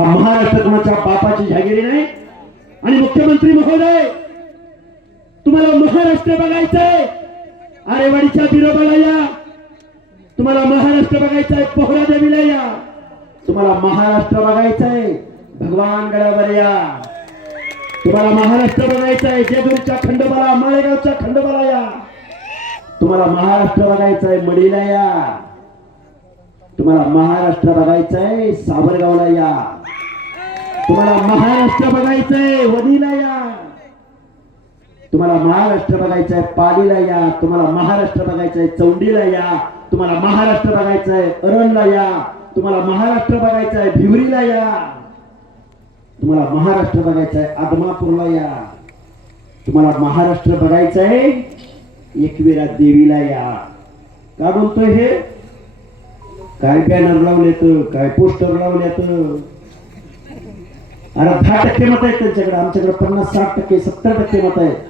हा महाराष्ट्र कोणाच्या बापाची जागिरी नाही। आणि मुख्यमंत्री महोदय, तुम्हाला महाराष्ट्र बघायचंय, आरेवाडीच्या बिरोबाला या, तुम्हाला महाराष्ट्र बघायचंय, पोहरा देवीला या, तुम्हाला महाराष्ट्र बघायचंय, भगवान गडावर या, तुम्हाला महाराष्ट्र बघायचंय, जेजुरीच्या खंडोबाला, माळेगावच्या खंडोबाला या, तुम्हाला महाराष्ट्र बघायचंय, मडीला या, तुम्हाला महाराष्ट्र बघायचंय, सावरगावला या, तुम्हाला महाराष्ट्र बघायचंय, वणीला या, तुम्हाला महाराष्ट्र बघायचंय, पालीला या, तुम्हाला महाराष्ट्र बघायचंय, चौंडीला या, तुम्हाला महाराष्ट्र बघायचंय, अरणला या, तुम्हाला महाराष्ट्र बघायचंय, भिवरीला या, तुम्हाला महाराष्ट्र बघायचंय, आदमापूरला या, तुम्हाला महाराष्ट्र बघायचंय, एकविरा देवीला या। का बोलतोय हे? काय बॅनर लावलेत, काय पोस्टर लावलेत? अरे 10% मत आहेत त्यांच्याकडे, आमच्याकडे 50, 60%, 70% मत आहे।